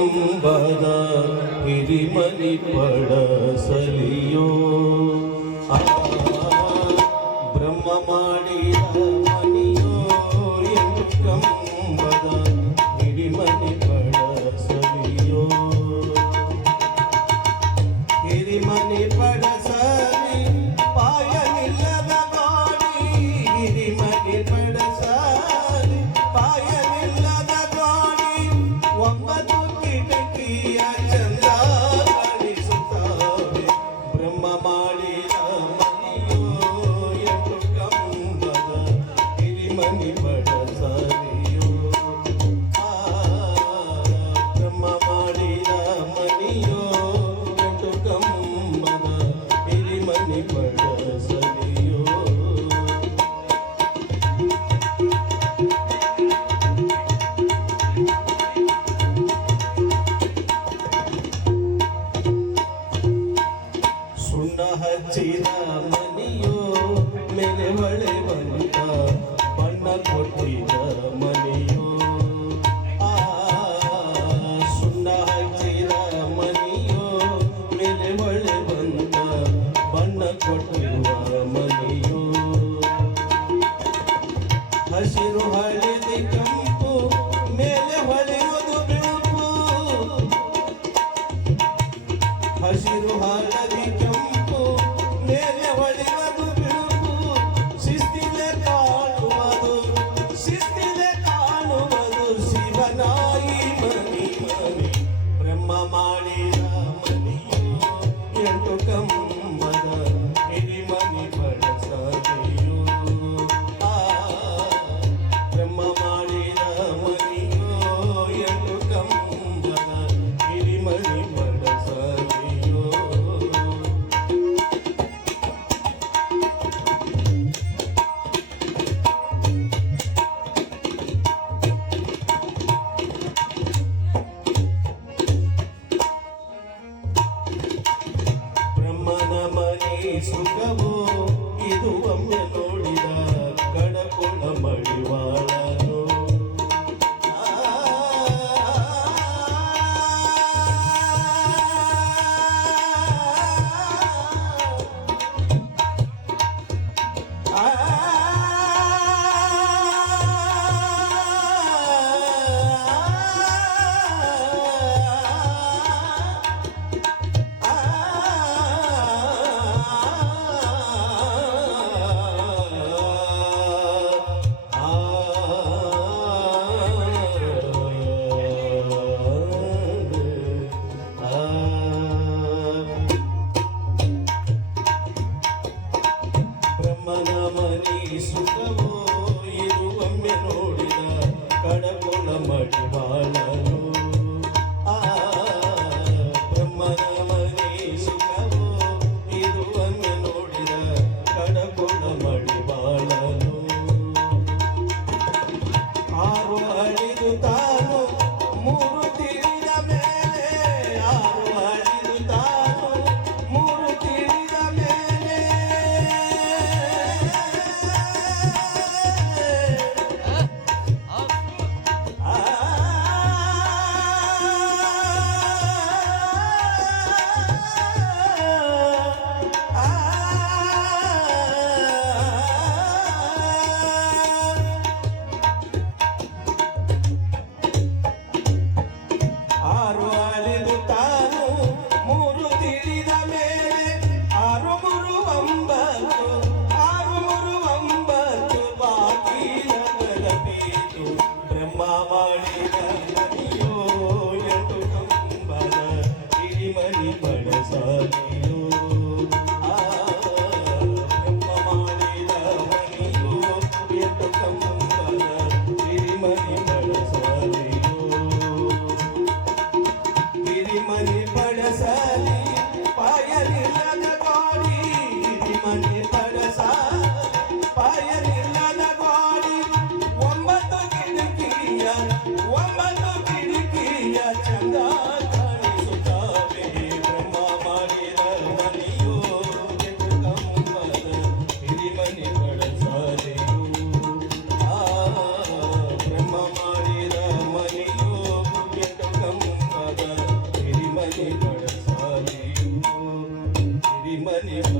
ಕಂಬದ ಹಿರಿಮನಿ ಪಡಸಲಿಯೋ ಬ್ರಹ್ಮ ಮಾಡಿದ ಮನಿಯೋ ಎಂದು ಕಂಬದ ಹಿರಿಮನಿ ಪಡಸಲಿಯೋ ಹಿರಿಮನಿ ಪಡಸಲಿ ಪಾಯನಿಲ್ಲದ ಗಾಡಿ ಹಿರಿಮನಿ ಪಡಸಲಿ ಪಾಯನಿಲ್ಲದ ಗಾಡಿ ಒಂಬತ್ತು ಕಿಟಕಿಯ ಚಂದ ಕಾಣಿಸುತ್ತವೆ ಬ್ರಹ್ಮ ಮಾಡಿದ ಮನಿಯೋ ಎಂದು ಕಂಬದ ಹಿರಿಮನಿ ಪಡಸಲಿಯೋ ಬ್ರಹ್ಮ ಮಾಡಿದ ಮನಿಯೋ ಎಂದು ಕಂಬದ ಹಿರಿಮನಿ ಪಡಸಲಿಯೋ ಸುಣ್ಣ ಹಚ್ಚಿದ ಮನಿಯೋ ಮೇಲೆ ಹೊಳೆವಂತ ಬಣ್ಣ ಕೊಟ್ಟಿದ ಮನಿಯೋ ಸುಣ್ಣ ಹಚ್ಚಿದ ಮನಿಯೋ ಮೇಲೆ ಹೊಳೆವಂತ ಬಣ್ಣ ಕೊಟ್ಟಿರುವ ಮನಿಯೋ ಹಸಿರು ಹಳದಿ ಕೆಂಪು ಮೇಲೆ ಹೊಳೆಯುವುದು ಬೆಳಕು ಹಸಿರು ಹಳದಿ ಕೆಂಪು ಮೇಲೆ ಹೊಳೆಯುವುದು ಬೆಳಕು ಶಿಸ್ತಿಲೆ ಕಾಣುವುದು ಶಿವನಾಯಿ ಮನಿ ಮನಿ ಬ್ರಹ್ಮ ಮಾಡಿದ ಮನಿಯೋ ಎಂಟು ಕಂಬದ ಹಿರಿಮನಿ ಪಡಸಲಿಯೋ ಬ್ರಹ್ಮ ಮಾಡಿದ ಮನಿಯೋ ಎಂಟು ಕಂಬದ ಹಿರಿಮನಿ ಪಡಸಲಿಯೋ ಬ್ರಹ್ಮನ ಮನೆ ಸುಖವೋ ಇದು ಒಮ್ಮೆ ನೋಡಿದ ಕಡಕೊಳ ಮಡಿವಾಳನು ಬ್ರಹ್ಮನ ಮನಿ ಸುಖವೋ ಇದು ಒಮ್ಮೆ ನೋಡಿದ ಕಡಕೊಳ ಮಡಿವಾಳನು ಬ್ರಹ್ಮನ ಮನಿ ಸುಖವೋ ಇದು ಒಮ್ಮೆ ನೋಡಿದ ಕಡಕೊಳ ಮಡಿವಾಳನು ಆರು ಅಳಿದು ತಾನು ಮೂರು ತಿಳಿದ ಮೇಲೆ ಆರು ಅಳಿದು ತಾನು ಮೂರು ತಿಳಿದ ಮೇಲೆ ದನಿ